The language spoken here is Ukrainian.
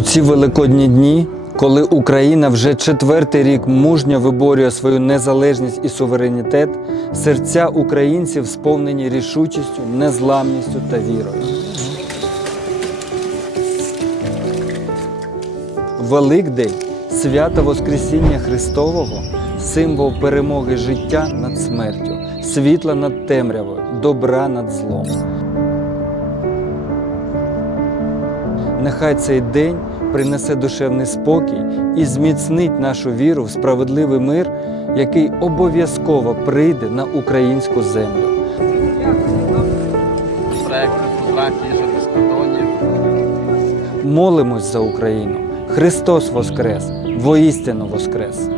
У ці великодні дні, коли Україна вже четвертий рік мужньо виборює свою незалежність і суверенітет, серця українців сповнені рішучістю, незламністю та вірою. Великдень свято Воскресіння Христового символ перемоги життя над смертю, світла над темрявою, добра над злом. Нехай цей день принесе душевний спокій і зміцнить нашу віру в справедливий мир, який обов'язково прийде на українську землю. проект «Фудрак їжа без кордонів. Молимось за Україну. Христос Воскрес! Воістину Воскрес!